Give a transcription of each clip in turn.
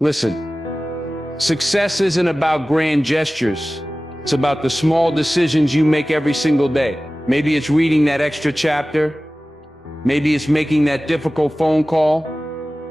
Listen, success isn't about grand gestures. It's about the small decisions you make every single day. Maybe it's reading that extra chapter. Maybe it's making that difficult phone call.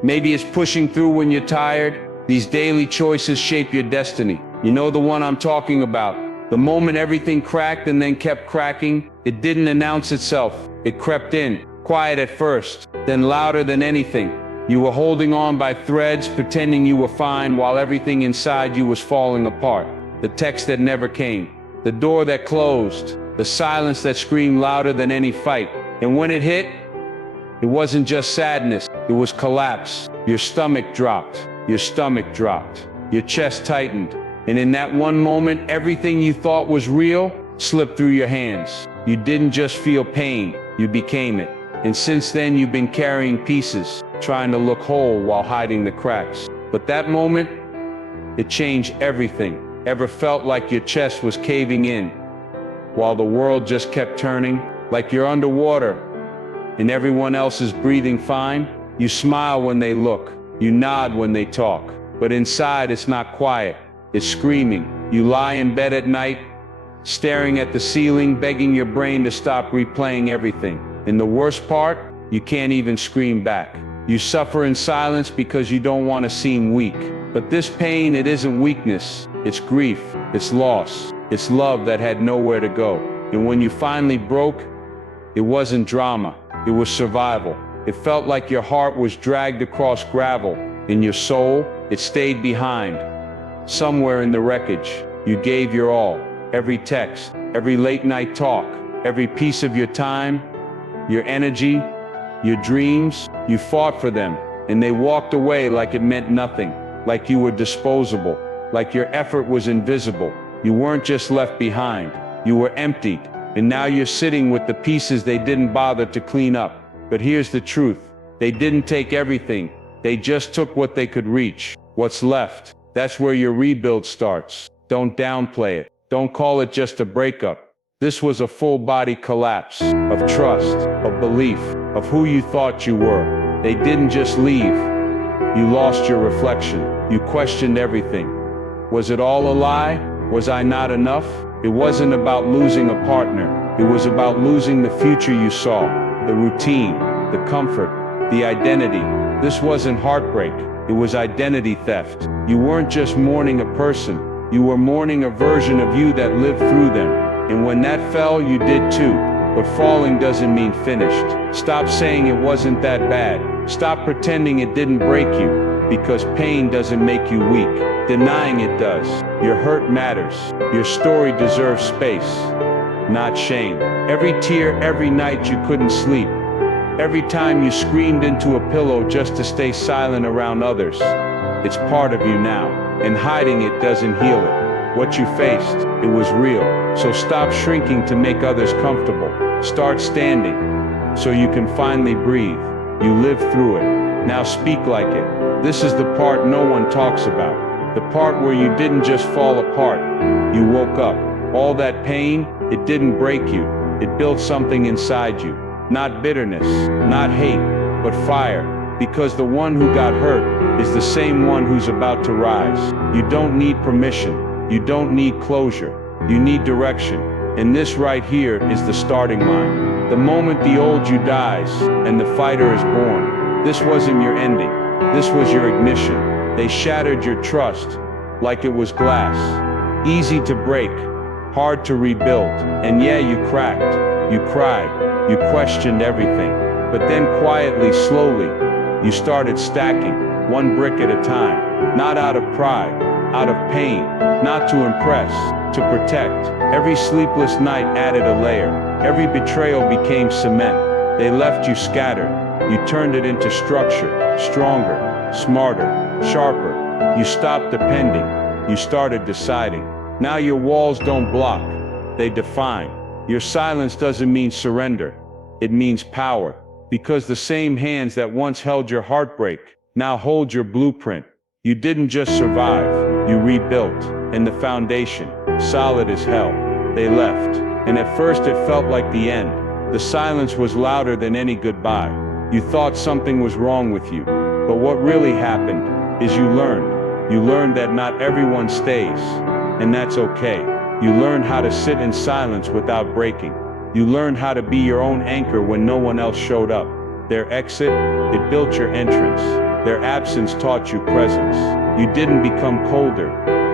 Maybe it's pushing through when you're tired. These daily choices shape your destiny. You know the one I'm talking about. The moment everything cracked and then kept cracking, it didn't announce itself. It crept in, quiet at first, then louder than anything. You were holding on by threads, pretending you were fine while everything inside you was falling apart. The text that never came, the door that closed, the silence that screamed louder than any fight. And when it hit, it wasn't just sadness, it was collapse. Your stomach dropped, your chest tightened. And in that one moment, everything you thought was real slipped through your hands. You didn't just feel pain, you became it. And since then you've been carrying pieces, trying to look whole while hiding the cracks. But that moment, it changed everything. Ever felt like your chest was caving in, while the world just kept turning, like you're underwater, and everyone else is breathing fine? You smile when they look, you nod when they talk, but inside it's not quiet, it's screaming. You lie in bed at night, staring at the ceiling, begging your brain to stop replaying everything. And the worst part, you can't even scream back. You suffer in silence because you don't want to seem weak. But this pain, it isn't weakness, it's grief, it's loss, it's love that had nowhere to go. And when you finally broke, it wasn't drama, it was survival. It felt like your heart was dragged across gravel. In your soul, it stayed behind. Somewhere in the wreckage, you gave your all. Every text, every late night talk, every piece of your time, your energy, your dreams, you fought for them, and they walked away like it meant nothing, like you were disposable, like your effort was invisible. You weren't just left behind, you were emptied, and now you're sitting with the pieces they didn't bother to clean up. But here's the truth, they didn't take everything, they just took what they could reach. What's left, that's where your rebuild starts. Don't downplay it, don't call it just a breakup. This was a full-body collapse of trust, of belief, of who you thought you were. They didn't just leave. You lost your reflection. You questioned everything. Was it all a lie? Was I not enough? It wasn't about losing a partner. It was about losing the future you saw, the routine, the comfort, the identity. This wasn't heartbreak. It was identity theft. You weren't just mourning a person. You were mourning a version of you that lived through them. And when that fell, you did too. But falling doesn't mean finished. Stop saying it wasn't that bad. Stop pretending it didn't break you, because pain doesn't make you weak. Denying it does. Your hurt matters. Your story deserves space, not shame. Every tear, every night you couldn't sleep, every time you screamed into a pillow just to stay silent around others, it's part of you now, and hiding it doesn't heal it. What you faced, it was real. So stop shrinking to make others comfortable. Start standing, so you can finally breathe. You lived through it. Now speak like it. This is the part no one talks about. The part where you didn't just fall apart. You woke up. All that pain, it didn't break you. It built something inside you. Not bitterness, not hate, but fire. Because the one who got hurt is the same one who's about to rise. You don't need permission. You don't need closure, you need direction. And this right here is the starting line. The moment the old you dies, and the fighter is born. This wasn't your ending, this was your ignition. They shattered your trust, like it was glass. Easy to break, hard to rebuild. And yeah, you cracked, you cried, you questioned everything. But then quietly, slowly, you started stacking, one brick at a time. Not out of pride, out of pain, not to impress, to protect. Every sleepless night added a layer. Every betrayal became cement. They left you scattered. You turned it into structure, stronger, smarter, sharper. You stopped depending. You started deciding. Now your walls don't block, they define. Your silence doesn't mean surrender, it means power. Because the same hands that once held your heartbreak now hold your blueprint. You didn't just survive, you rebuilt. And the foundation, solid as hell. They left. And at first it felt like the end. The silence was louder than any goodbye. You thought something was wrong with you. But what really happened is you learned. You learned that not everyone stays, and that's okay. You learned how to sit in silence without breaking. You learned how to be your own anchor when no one else showed up. Their exit, it built your entrance. Their absence taught you presence. You didn't become colder,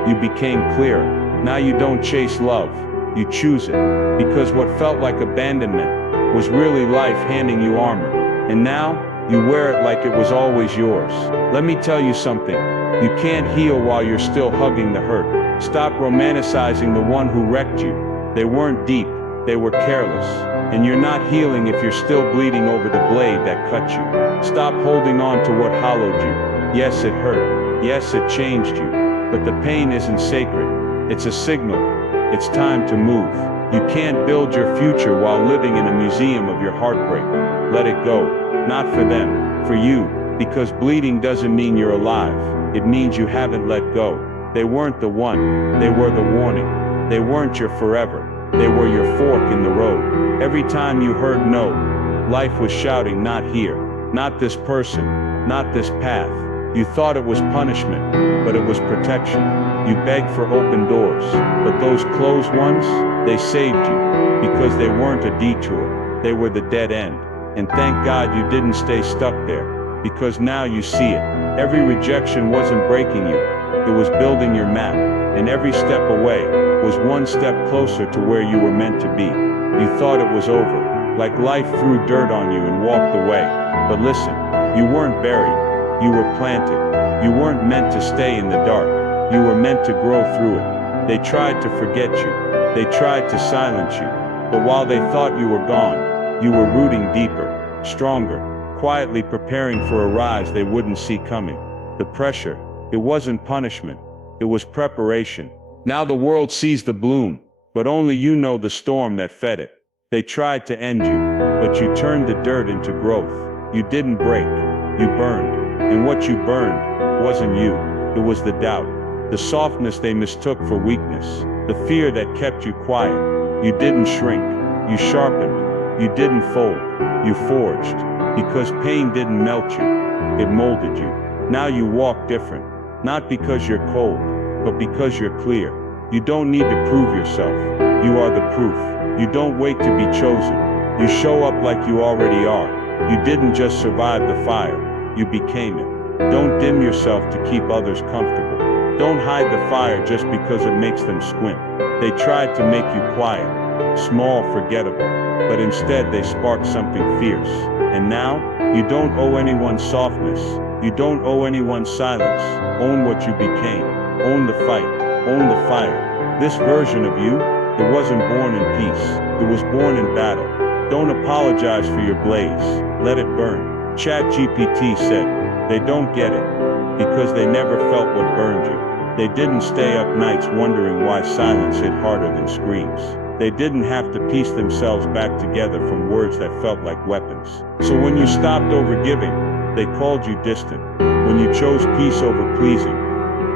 you became clearer. Now you don't chase love, you choose it. Because what felt like abandonment was really life handing you armor. And now, you wear it like it was always yours. Let me tell you something, you can't heal while you're still hugging the hurt. Stop romanticizing the one who wrecked you. They weren't deep, they were careless. And you're not healing if you're still bleeding over the blade that cut you. Stop holding on to what hollowed you. Yes, it hurt. Yes, it changed you. But the pain isn't sacred. It's a signal. It's time to move. You can't build your future while living in a museum of your heartbreak. Let it go. Not for them, for you. Because bleeding doesn't mean you're alive. It means you haven't let go. They weren't the one. They were the warning. They weren't your forever. They were your fork in the road. Every time you heard no, life was shouting, not here, not this person, not this path. You thought it was punishment, but it was protection. You begged for open doors, but those closed ones, they saved you. Because they weren't a detour, they were the dead end. And thank God you didn't stay stuck there, because now you see it. Every rejection wasn't breaking you, it was building your map. And every step away was one step closer to where you were meant to be. You thought it was over, like life threw dirt on you and walked away. But listen, you weren't buried, you were planted. You weren't meant to stay in the dark, you were meant to grow through it. They tried to forget you, they tried to silence you. But while they thought you were gone, you were rooting deeper, stronger, quietly preparing for a rise they wouldn't see coming. The pressure, it wasn't punishment. It was preparation. Now the world sees the bloom, but only you know the storm that fed it. They tried to end you, but you turned the dirt into growth. You didn't break, you burned. And what you burned wasn't you, it was the doubt, the softness they mistook for weakness, the fear that kept you quiet. You didn't shrink, you sharpened, you didn't fold, you forged. Because pain didn't melt you, it molded you. Now you walk different, not because you're cold, but because you're clear. You don't need to prove yourself. You are the proof. You don't wait to be chosen. You show up like you already are. You didn't just survive the fire, you became it. Don't dim yourself to keep others comfortable. Don't hide the fire just because it makes them squint. They tried to make you quiet, small, forgettable, but instead they sparked something fierce. And now, you don't owe anyone softness. You don't owe anyone silence. Own what you became. Own the fight. Own the fire. This version of you, it wasn't born in peace. It was born in battle. Don't apologize for your blaze. Let it burn. ChatGPT said, they don't get it, because they never felt what burned you. They didn't stay up nights wondering why silence hit harder than screams. They didn't have to piece themselves back together from words that felt like weapons. So when you stopped overgiving, they called you distant. When you chose peace over pleasing,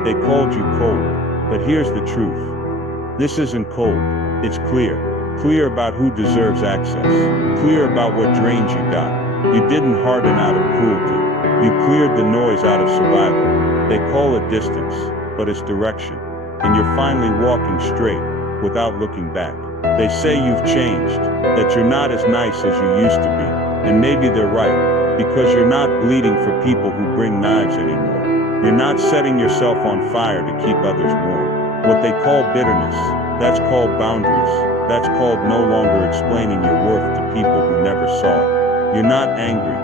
they called you cold. But here's the truth. This isn't cold, it's clear. Clear about who deserves access. Clear about what drains you got. You didn't harden out of cruelty. You cleared the noise out of survival. They call it distance, but it's direction. And you're finally walking straight, without looking back. They say you've changed, that you're not as nice as you used to be. And maybe they're right, because you're not bleeding for people who bring knives anymore. You're not setting yourself on fire to keep others warm. What they call bitterness, that's called boundaries. That's called no longer explaining your worth to people who never saw it. You're not angry,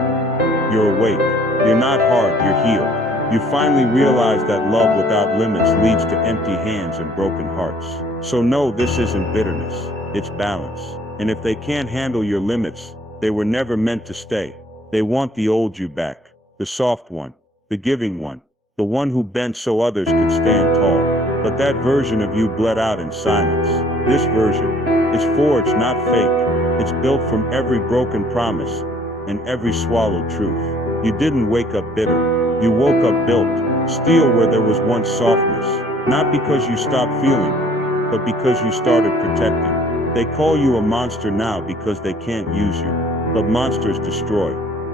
you're awake. You're not hard, you're healed. You finally realize that love without limits leads to empty hands and broken hearts. So no, this isn't bitterness, it's balance. And if they can't handle your limits, they were never meant to stay. They want the old you back, the soft one, the giving one, the one who bent so others could stand tall. But that version of you bled out in silence. This version is forged, not fake. It's built from every broken promise and every swallowed truth. You didn't wake up bitter. You woke up built, steel where there was once softness. Not because you stopped feeling, but because you started protecting. They call you a monster now because they can't use you. But monsters destroy.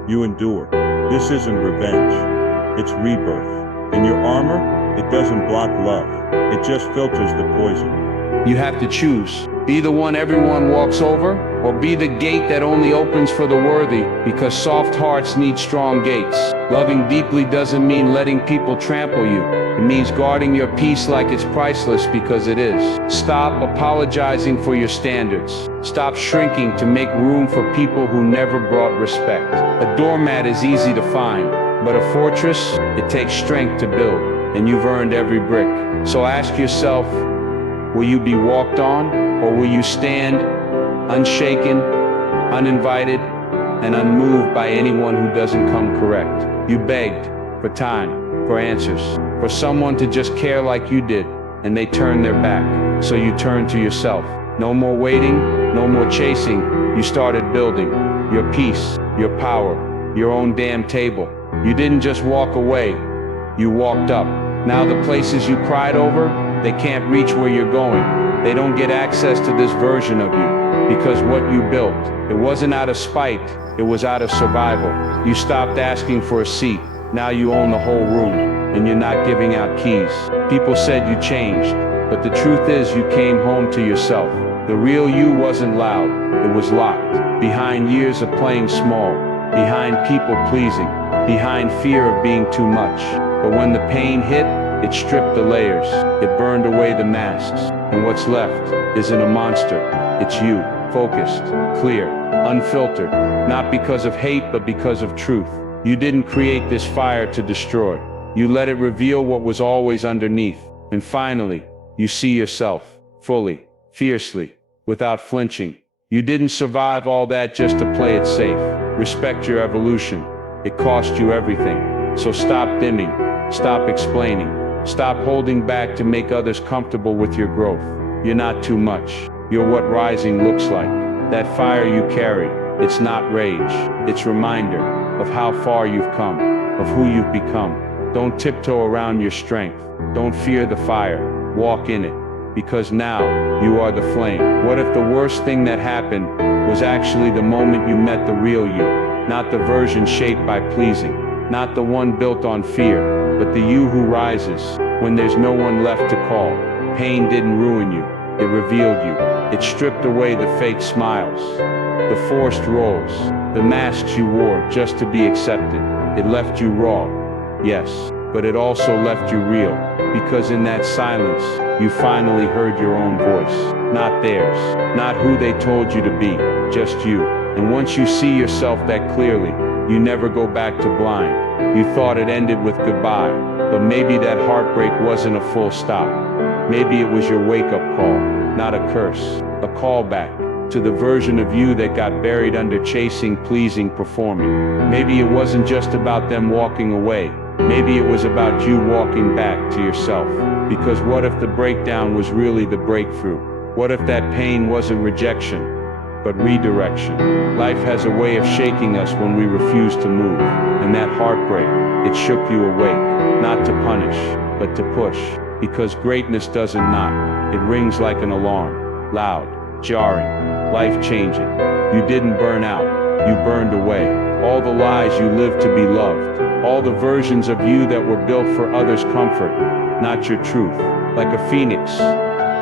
You endure. This isn't revenge. It's rebirth. And your armor? It doesn't block love. It just filters the poison. You have to choose. Be the one everyone walks over, or be the gate that only opens for the worthy, because soft hearts need strong gates. Loving deeply doesn't mean letting people trample you. It means guarding your peace like it's priceless, because it is. Stop apologizing for your standards. Stop shrinking to make room for people who never brought respect. A doormat is easy to find, but a fortress, it takes strength to build, and you've earned every brick. So ask yourself, will you be walked on, or will you stand unshaken, uninvited, and unmoved by anyone who doesn't come correct? You begged for time, for answers, for someone to just care like you did, and they turned their back. So you turned to yourself. No more waiting, no more chasing. You started building your peace, your power, your own damn table. You didn't just walk away, you walked up. Now the places you cried over, they can't reach where you're going. They don't get access to this version of you, because what you built, it wasn't out of spite, it was out of survival. You stopped asking for a seat, now you own the whole room, and you're not giving out keys. People said you changed, but the truth is you came home to yourself. The real you wasn't loud, it was locked, behind years of playing small, behind people pleasing, behind fear of being too much. But when the pain hit, it stripped the layers, it burned away the masks, and what's left isn't a monster, it's you, focused, clear, unfiltered, not because of hate but because of truth. You didn't create this fire to destroy, you let it reveal what was always underneath, and finally, you see yourself, fully, fiercely, without flinching. You didn't survive all that just to play it safe. Respect your evolution, it cost you everything, so stop dimming, stop explaining. Stop holding back to make others comfortable with your growth. You're not too much. You're what rising looks like. That fire you carry, it's not rage. It's reminder of how far you've come, of who you've become. Don't tiptoe around your strength. Don't fear the fire. Walk in it, because now you are the flame. What if the worst thing that happened was actually the moment you met the real you? Not the version shaped by pleasing, not the one built on fear, but the you who rises when there's no one left to call. Pain didn't ruin you, it revealed you. It stripped away the fake smiles, the forced roles, the masks you wore just to be accepted. It left you raw, yes, but it also left you real, because in that silence, you finally heard your own voice. Not theirs, not who they told you to be, just you. And once you see yourself that clearly, you never go back to blind. You thought it ended with goodbye, but maybe that heartbreak wasn't a full stop. Maybe it was your wake-up call, not a curse, a callback to the version of you that got buried under chasing, pleasing, performing. Maybe it wasn't just about them walking away. Maybe it was about you walking back to yourself. Because what if the breakdown was really the breakthrough? What if that pain wasn't rejection, but redirection? Life has a way of shaking us when we refuse to move, and that heartbreak, it shook you awake, not to punish, but to push, because greatness doesn't knock, it rings like an alarm, loud, jarring, life-changing. You didn't burn out, you burned away, all the lies you lived to be loved, all the versions of you that were built for others' comfort, not your truth. Like a phoenix,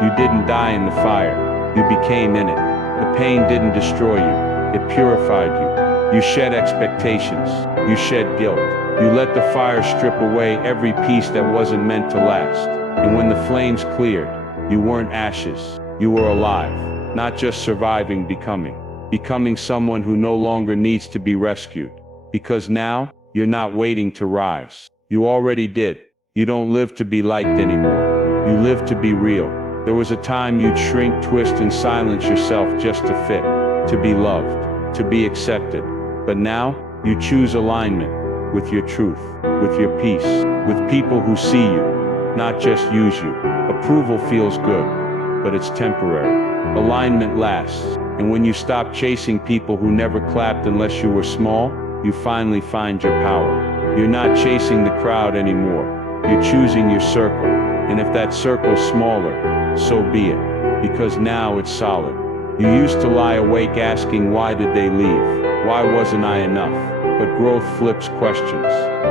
you didn't die in the fire, you became in it. The pain didn't destroy you, it purified you. You shed expectations, you shed guilt. You let the fire strip away every piece that wasn't meant to last. And when the flames cleared, you weren't ashes, you were alive. Not just surviving, becoming someone who no longer needs to be rescued. Because now, you're not waiting to rise. You already did. You don't live to be liked anymore. You live to be real. There was a time you'd shrink, twist, and silence yourself just to fit, to be loved, to be accepted. But now, you choose alignment with your truth, with your peace, with people who see you, not just use you. Approval feels good, but it's temporary. Alignment lasts, and when you stop chasing people who never clapped unless you were small, you finally find your power. You're not chasing the crowd anymore. You're choosing your circle, and if that circle's smaller, so be it, because now it's solid. You used to lie awake asking, why did they leave? Why wasn't I enough? But growth flips questions.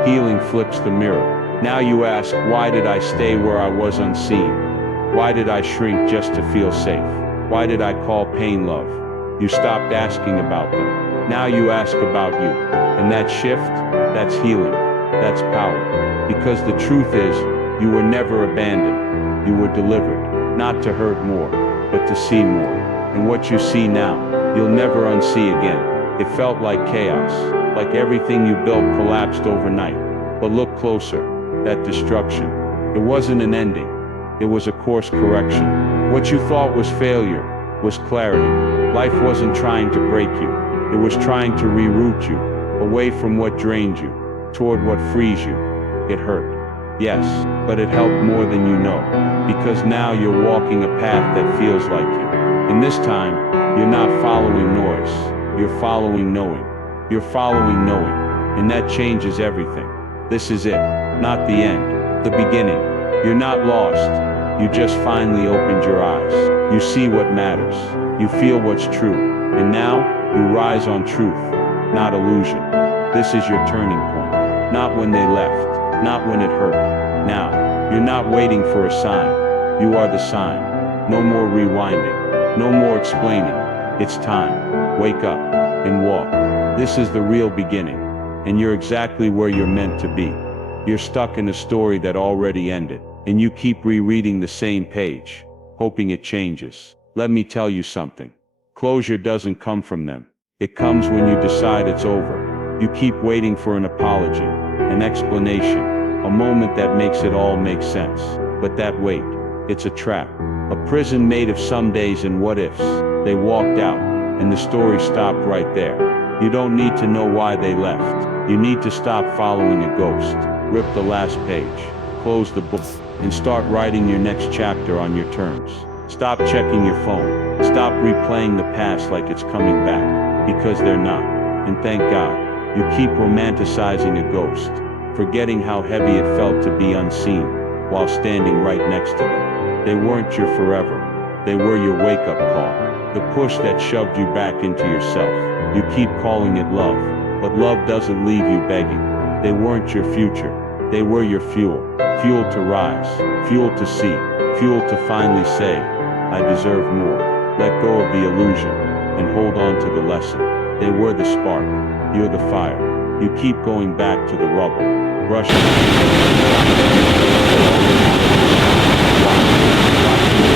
Healing flips the mirror. Now you ask, why did I stay where I was unseen? Why did I shrink just to feel safe? Why did I call pain love? You stopped asking about them. Now you ask about you. And that shift, that's healing. That's power. Because the truth is, you were never abandoned. You were delivered, not to hurt more, but to see more. And what you see now, you'll never unsee again. It felt like chaos, like everything you built collapsed overnight. But look closer, that destruction. It wasn't an ending. It was a course correction. What you thought was failure was clarity. Life wasn't trying to break you. It was trying to reroute you, away from what drained you, toward what frees you. It hurt. Yes, but it helped more than you know, because now you're walking a path that feels like you. And this time, you're not following noise. You're following knowing. You're following knowing. And that changes everything. This is it. Not the end. The beginning. You're not lost. You just finally opened your eyes. You see what matters. You feel what's true. And now, you rise on truth, not illusion. This is your turning point. Not when they left. Not when it hurt. Now, you're not waiting for a sign. You are the sign. No more rewinding. No more explaining. It's time. Wake up and walk. This is the real beginning. And you're exactly where you're meant to be. You're stuck in a story that already ended, and you keep rereading the same page, hoping it changes. Let me tell you something. Closure doesn't come from them. It comes when you decide it's over. You keep waiting for an apology, an explanation, a moment that makes it all make sense. But that wait, it's a trap. A prison made of some days and what ifs. They walked out, and the story stopped right there. You don't need to know why they left. You need to stop following a ghost. Rip the last page, close the book, and start writing your next chapter on your terms. Stop checking your phone. Stop replaying the past like it's coming back, because they're not. And thank God, you keep romanticizing a ghost, forgetting how heavy it felt to be unseen, while standing right next to them. They weren't your forever. They were your wake-up call, the push that shoved you back into yourself. You keep calling it love, but love doesn't leave you begging. They weren't your future. They were your fuel. Fuel to rise, fuel to see, fuel to finally say, I deserve more. Let go of the illusion, and hold on to the lesson. They were the spark. You're the fire. You keep going back to the rubble, brushing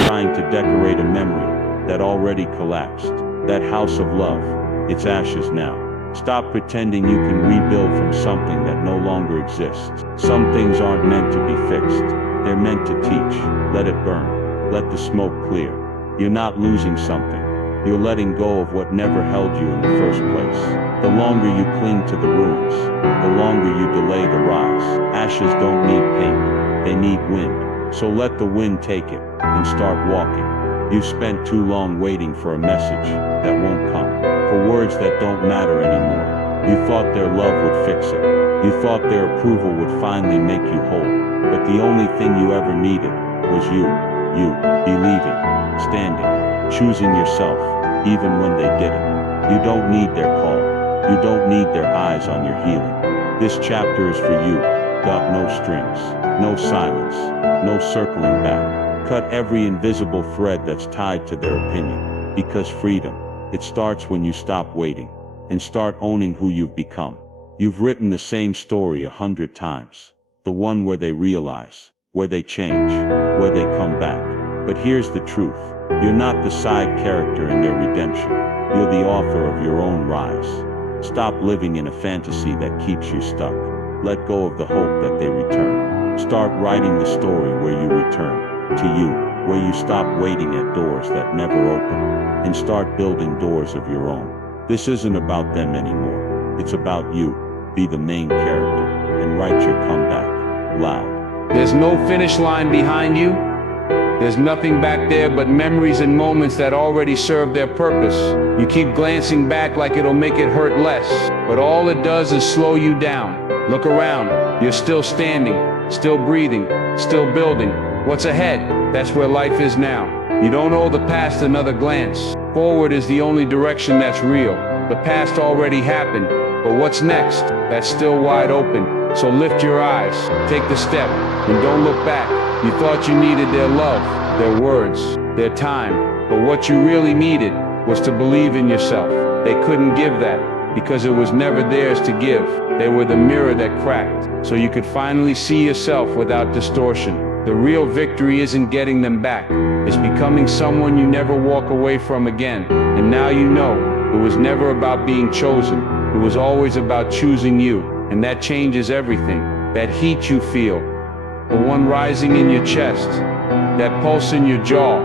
trying to decorate a memory that already collapsed. That house of love, it's ashes now. Stop pretending you can rebuild from something that no longer exists. Some things aren't meant to be fixed. They're meant to teach. Let it burn. Let the smoke clear. You're not losing something. You're letting go of what never held you in the first place. The longer you cling to the ruins, the longer you delay the rise. Ashes don't need paint. They need wind. So let the wind take it and start walking. You've spent too long waiting for a message that won't come. For words that don't matter anymore. You thought their love would fix it. You thought their approval would finally make you whole. But the only thing you ever needed was you. You, believing, standing, choosing yourself, even when they didn't. You don't need their call. You don't need their eyes on your healing. This chapter is for you. Got no strings, no silence, no circling back. Cut every invisible thread that's tied to their opinion. Because freedom, it starts when you stop waiting and start owning who you've become. You've written the same story 100 times. The one where they realize, where they change, where they come back. But here's the truth. You're not the side character in their redemption. You're the author of your own rise. Stop living in a fantasy that keeps you stuck. Let go of the hope that they return. Start writing the story where you return to you, where you stop waiting at doors that never open. And start building doors of your own. This isn't about them anymore. It's about you. Be the main character and write your comeback loud. There's no finish line behind you. There's nothing back there but memories and moments that already serve their purpose. You keep glancing back like it'll make it hurt less, but all it does is slow you down. Look around. You're still standing, still breathing, still building. What's ahead? That's where life is now. You don't owe the past another glance. Forward is the only direction that's real. The past already happened, but But what's next? That's still wide open. So lift your eyes, take the step, and don't look back. You thought you needed their love, their words, their time. But what you really needed was to believe in yourself. They couldn't give that because it was never theirs to give. They were the mirror that cracked, so you could finally see yourself without distortion. The real victory isn't getting them back. It's becoming someone you never walk away from again. And now you know, it was never about being chosen. It was always about choosing you. And that changes everything. That heat you feel, the one rising in your chest, that pulse in your jaw,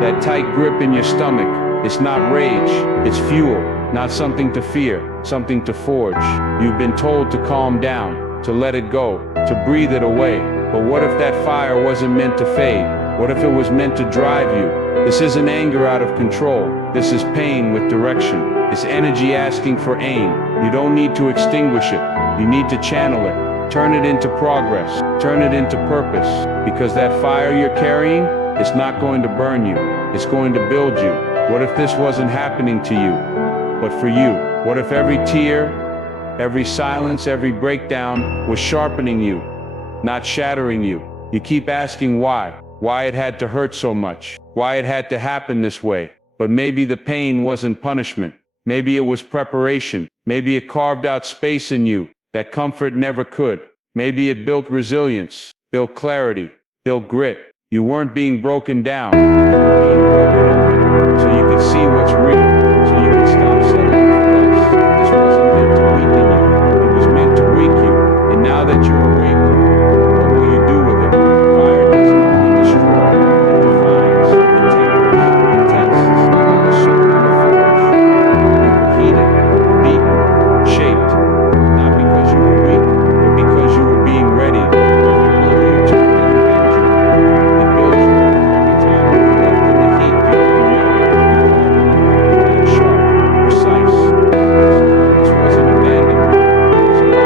that tight grip in your stomach. It's not rage, it's fuel. Not something to fear, something to forge. You've been told to calm down, to let it go, to breathe it away. But what if that fire wasn't meant to fade? What if it was meant to drive you? This isn't anger out of control. This is pain with direction. It's energy asking for aim. You don't need to extinguish it. You need to channel it. Turn it into progress. Turn it into purpose. Because that fire you're carrying, it's not going to burn you. It's going to build you. What if this wasn't happening to you, but for you? What if every tear, every silence, every breakdown was sharpening you, not shattering you? You keep asking why it had to hurt so much, why it had to happen this way. But maybe the pain wasn't punishment. Maybe it was preparation. Maybe it carved out space in you that comfort never could. Maybe it built resilience, built clarity, built grit. You weren't being broken down. You were being broken open, so you could see what's real, so you could stop settling for less. This wasn't meant to weaken you. It was meant to wake you. And now that you're awake, what will you do with it? Fire doesn't only destroy, it defines, it tempers, it tests, like a sword in the forge. You were heated, beaten, shaped, not because you were weak, but because you were being ready. Every blow you took didn't bend you, it built you. Every time you were left in the heat, you didn't melt, you hardened, you got sharp, precise. This wasn't abandonment, it was alignment. The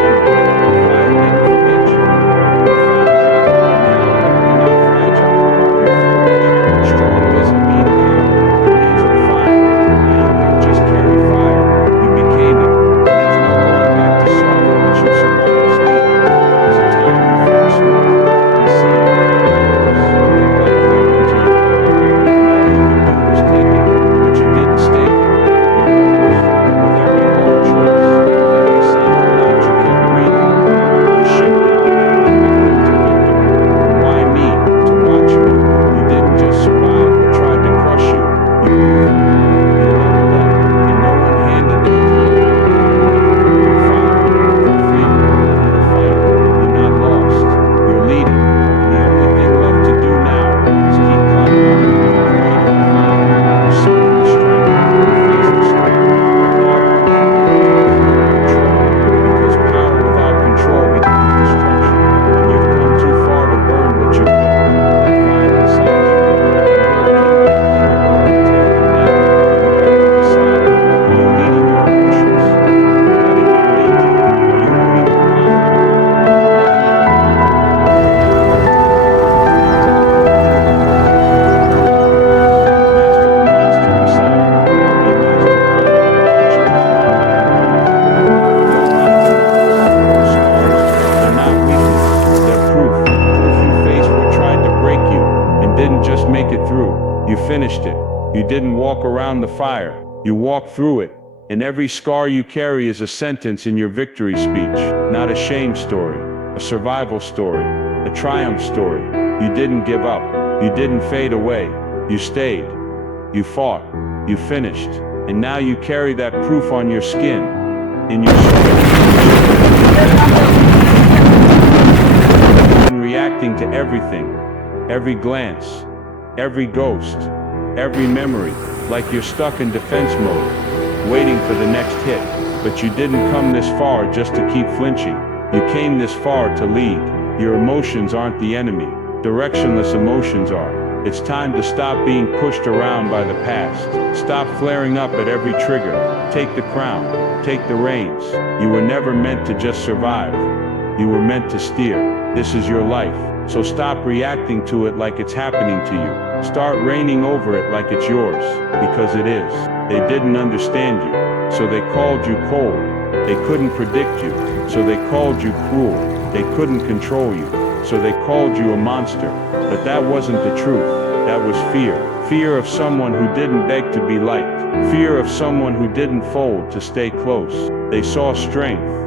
fire didn't forget you, it found you. Now, you're not fragile, you're forged. Strong doesn't mean loud, it means refined. Now you don't just carry fire, you became it. There's no going back to soft once you survive sleep. There's a time you fell small, unseen, powerless, like life happened to you. And all you could do was take it, but you didn't stay there. You rose, with every hard choice, with every silent night you kept breathing. You shifted, from victim to victim, from why me to watch me. You didn't just survive what tried to crush you. You moved, you leveled up, and no one handed that to you. Through fire, through fear, through the fight, you're not lost, you're leading. And the only thing left to do now is keep climbing, keep creating the fire, keep summoning the strength, keep face the storm. Now you're control, because power without control becomes destruction. And you've come too far to burn what you built. That fire inside you, it can build kingdoms, or it can tear them down. You have to decide, are you leading your emotions? Letting them lead you? Are you owning your power? Letting it master the monster inside, or be mastered by it? Choose now. Scars are not weakness, they're proof. Proof you faced what tried to break you, and didn't just make it through. You finished it. You didn't walk around the fire, you walked through it. And every scar you carry is a sentence in your victory speech. Not a shame story, a survival story, a triumph story. You didn't give up, you didn't fade away. You stayed, you fought, you finished. And now you carry that proof on your skin, in your soul. And reacting to everything, every glance, every ghost, every memory, like you're stuck in defense mode, waiting for the next hit. But you didn't come this far just to keep flinching. You came this far to lead. Your emotions aren't the enemy. Directionless emotions are. It's time to stop being pushed around by the past. Stop flaring up at every trigger. Take the crown. Take the reins. You were never meant to just survive. You were meant to steer. This is your life. So stop reacting to it like it's happening to you. Start reigning over it like it's yours. Because it is. They didn't understand you, so they called you cold. They couldn't predict you, so they called you cruel. They couldn't control you, so they called you a monster. But that wasn't the truth. That was fear. Fear of someone who didn't beg to be liked. Fear of someone who didn't fold to stay close. They saw strength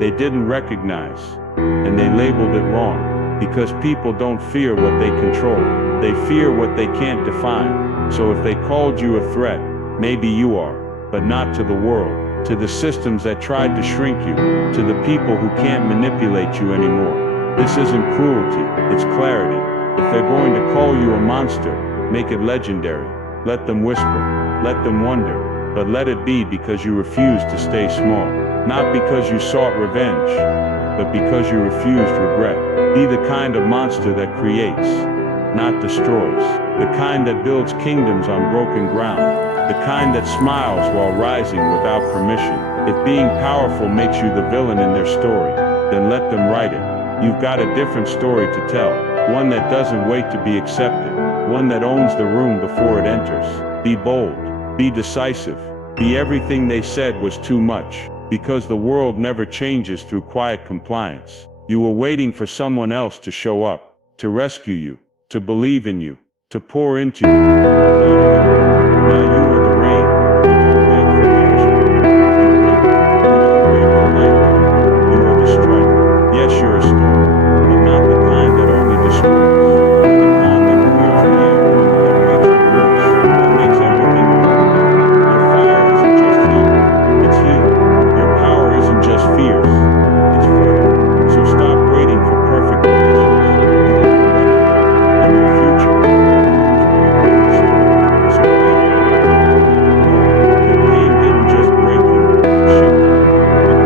they didn't recognize, and they labeled it wrong. Because people don't fear what they control. They fear what they can't define. So if they called you a threat, maybe you are, but not to the world, to the systems that tried to shrink you, to the people who can't manipulate you anymore. This isn't cruelty, it's clarity. If they're going to call you a monster, make it legendary. Let them whisper, let them wonder, but let it be because you refused to stay small. Not because you sought revenge, but because you refused regret. Be the kind of monster that creates, not destroys. The kind that builds kingdoms on broken ground. The kind that smiles while rising without permission. If being powerful makes you the villain in their story, then let them write it. You've got a different story to tell. One that doesn't wait to be accepted. One that owns the room before it enters. Be bold. Be decisive. Be everything they said was too much. Because the world never changes through quiet compliance. You were waiting for someone else to show up, to rescue you, to believe in you, to pour into you. Now you are the rain. You don't beg for punishment. You don't wait for lightning. You are the strike. Yes, you're a storm, but not the kind that only destroys. The kind that clears the air, that breaks the rules, that makes everything work. Your fire isn't just heat, it's healing. Your power isn't just fierce, it's fertile. So stop waiting for perfect conditions. And your future belongs when you build the story. So wait. Your pain didn't just break you, it shaped you. It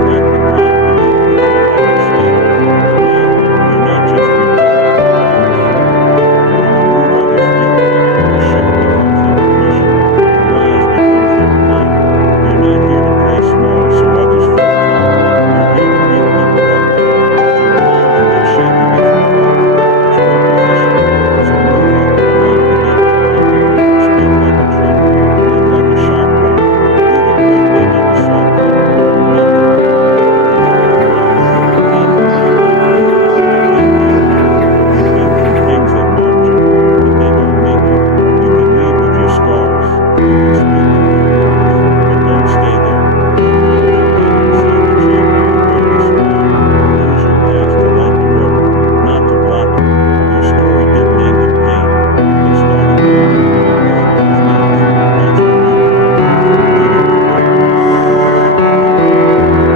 cracked the ground beneath which you felt to stand. And now, you're not just rebuilding, you're reforming. When you move others feel, your shift becomes their permission. Your rise becomes their reminder. You're not here to play small so others feel tall. You're here to wake people up, to remind them that shaking isn't fall, it's reposition. So move like the ground beneath that broken. Speak like a trumpet, live like a sharp one. Be the great they never saw coming. Not the one who the pain will leave you. They can't heal you. You've been through things that marked you, but they don't make you. You can lead with your scars. You can speak from your wounds, but don't stay there. Don't remain inside the chamber you barely survived. Use your past to light the road, not to block it. Your story didn't end in pain. It started with you. Now it comes next. That's when you move from waiting to working.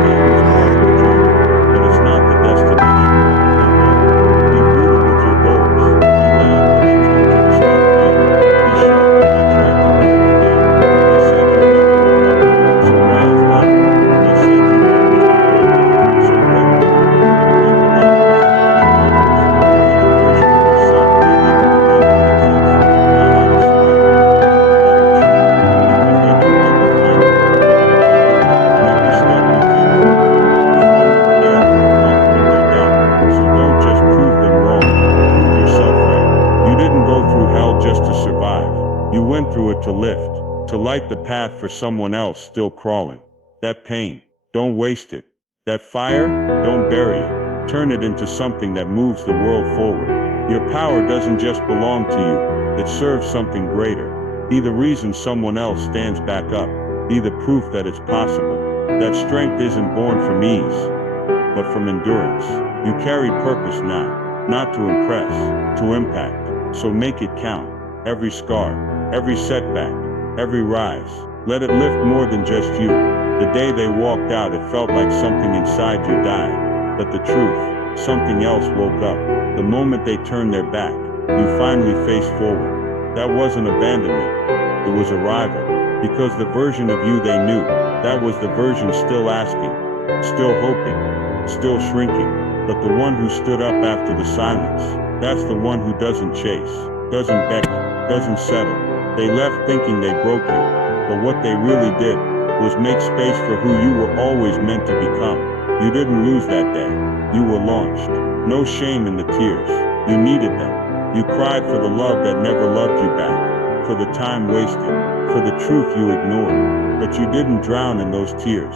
Pain is part of the journey, but it's not the destination. Be bold. Be brutal with your goals. Be loud when they told you to stay quiet. Be sharp when they tried to hold you down. They said you'd never recover, so rise louder. They said you'd always be broken, so break the rules. Be relentless. Be focused. Be the version of yourself they didn't believe would exist. Not out of spite, but out of truth. Because they knew they'd be finding you. And every step you take forward is one more nail in the coffin of their doubt. So don't just prove them wrong, prove yourself right. You didn't go through hell just to survive. You went through it to lift, to light the path for someone else still crawling. That pain, don't waste it. That fire, don't bury it. Turn it into something that moves the world forward. Your power doesn't just belong to you, it serves something greater. Be the reason someone else stands back up. Be the proof that it's possible. That strength isn't born from ease, but from endurance. You carry purpose now, not to impress, to impact. So make it count. Every scar, every setback, every rise. Let it lift more than just you. The day they walked out, it felt like something inside you died. But the truth, something else woke up. The moment they turned their back, you finally faced forward. That wasn't abandonment, it was arrival. Because the version of you they knew, that was the version still asking, still hoping, still shrinking. But the one who stood up after the silence, that's the one who doesn't chase, doesn't beg, doesn't settle. They left thinking they broke you, but what they really did was make space for who you were always meant to become. You didn't lose that day, you were launched. No shame in the tears, you needed them. You cried for the love that never loved you back, for the time wasted, for the truth you ignored. But you didn't drown in those tears.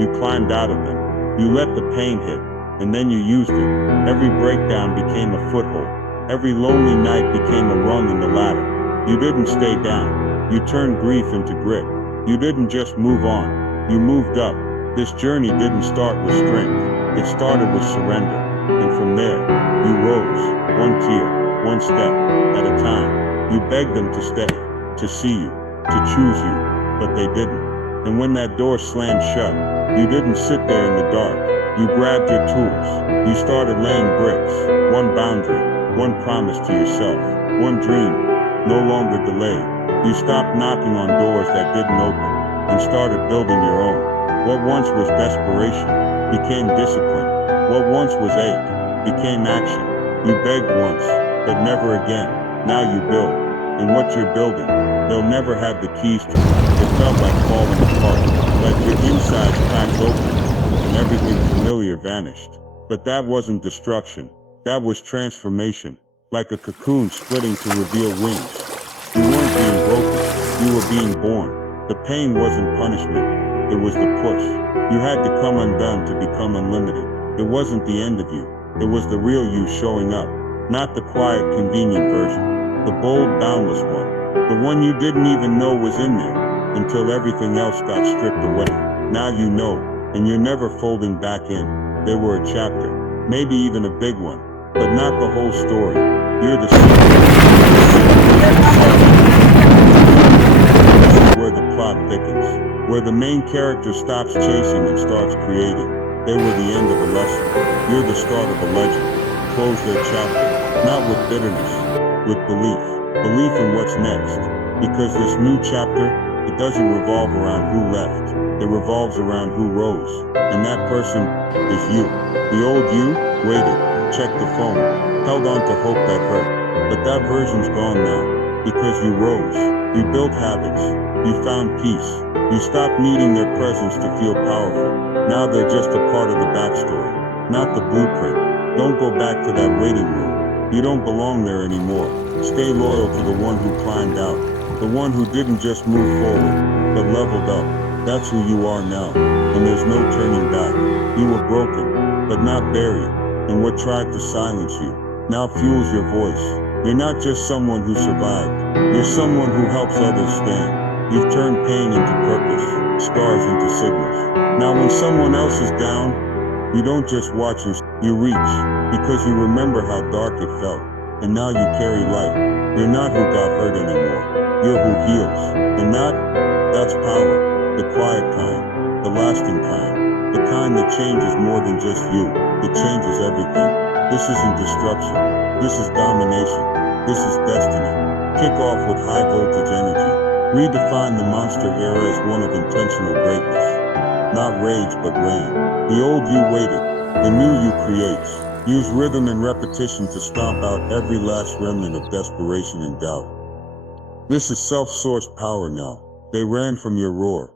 You climbed out of them. You let the pain hit, and then you used it. Every breakdown became a foothold. Every lonely night became a rung in the ladder. You didn't stay down. You turned grief into grit. You didn't just move on. You moved up. This journey didn't start with strength. It started with surrender. And from there, you rose, one tear, one step at a time. You begged them to stay, to see you, to choose you, but they didn't. And when that door slammed shut, you didn't sit there in the dark. You grabbed your tools. You started laying bricks. One boundary, one promise to yourself, one dream, no longer delayed. You stopped knocking on doors that didn't open and started building your own. What once was desperation became discipline. What once was ache became action. You begged once, but never again. Now you build. And what you're building, they'll never have the keys to. It felt like falling apart, like your insides cracked open and everything familiar vanished. But that wasn't destruction. That was transformation, like a cocoon splitting to reveal wings. You weren't being broken, you were being born. The pain wasn't punishment, it was the push. You had to come undone to become unlimited. It wasn't the end of you, it was the real you showing up. Not the quiet, convenient version, the bold, boundless one. The one you didn't even know was in there, until everything else got stripped away. Now you know, and you're never folding back in. They were a chapter, maybe even a big one, but not the whole story. You're the sequel. This is where the plot thickens, where the main character stops chasing and starts creating. They were the end of a lesson. You're the start of a legend. Close their chapter, not with bitterness, with belief. Belief in what's next. Because this new chapter, it doesn't revolve around who left. It revolves around who rose. And that person is you. The old you waited, checked the phone, held on to hope that hurt. But that version's gone now. Because you rose. You built habits. You found peace. You stopped needing their presence to feel powerful. Now they're just a part of the backstory, not the blueprint. Don't go back to that waiting room. You don't belong there anymore. Stay loyal to the one who climbed out. The one who didn't just move forward, but leveled up. That's who you are now, and there's no turning back. You were broken, but not buried, and what tried to silence you now fuels your voice. You're not just someone who survived. You're someone who helps others stand. You've turned pain into purpose, scars into signals. Now when someone else is down, you don't just watch, you reach, because you remember how dark it felt, and now you carry light. You're not who got hurt anymore. You're who heals. And that's power. The quiet kind. The lasting kind. The kind that changes more than just you. It changes everything. This isn't destruction. This is domination. This is destiny. Kick off with high voltage energy. Redefine the monster era as one of intentional greatness. Not rage, but reign. The old you waited. The new you creates. Use rhythm and repetition to stomp out every last remnant of desperation and doubt. This is self-sourced power now. They ran from your roar.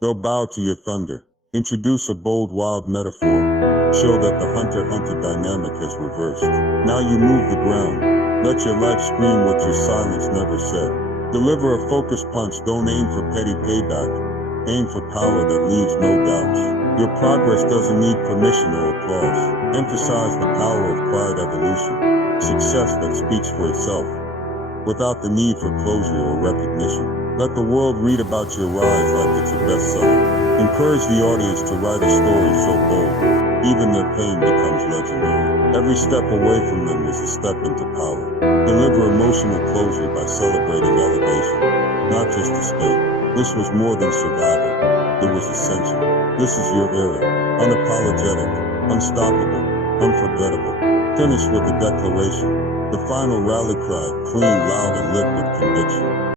They'll bow to your thunder. Introduce a bold, wild metaphor. Show that the hunter-hunter dynamic has reversed. Now you move the ground. Let your life scream what your silence never said. Deliver a focused punch. Don't aim for petty payback. Aim for power that leaves no doubts. Your progress doesn't need permission or applause. Emphasize the power of quiet evolution. Success that speaks for itself, without the need for closure or recognition. Let the world read about your rise like it's a bestseller. Encourage the audience to write a story so bold, even their pain becomes legendary. Every step away from them is a step into power. Deliver emotional closure by celebrating elevation, not just escape. This was more than survival. It was essential. This is your era. Unapologetic, unstoppable, unforgettable. Finish with a declaration. The final rally cry, clean, loud, and lit with conviction.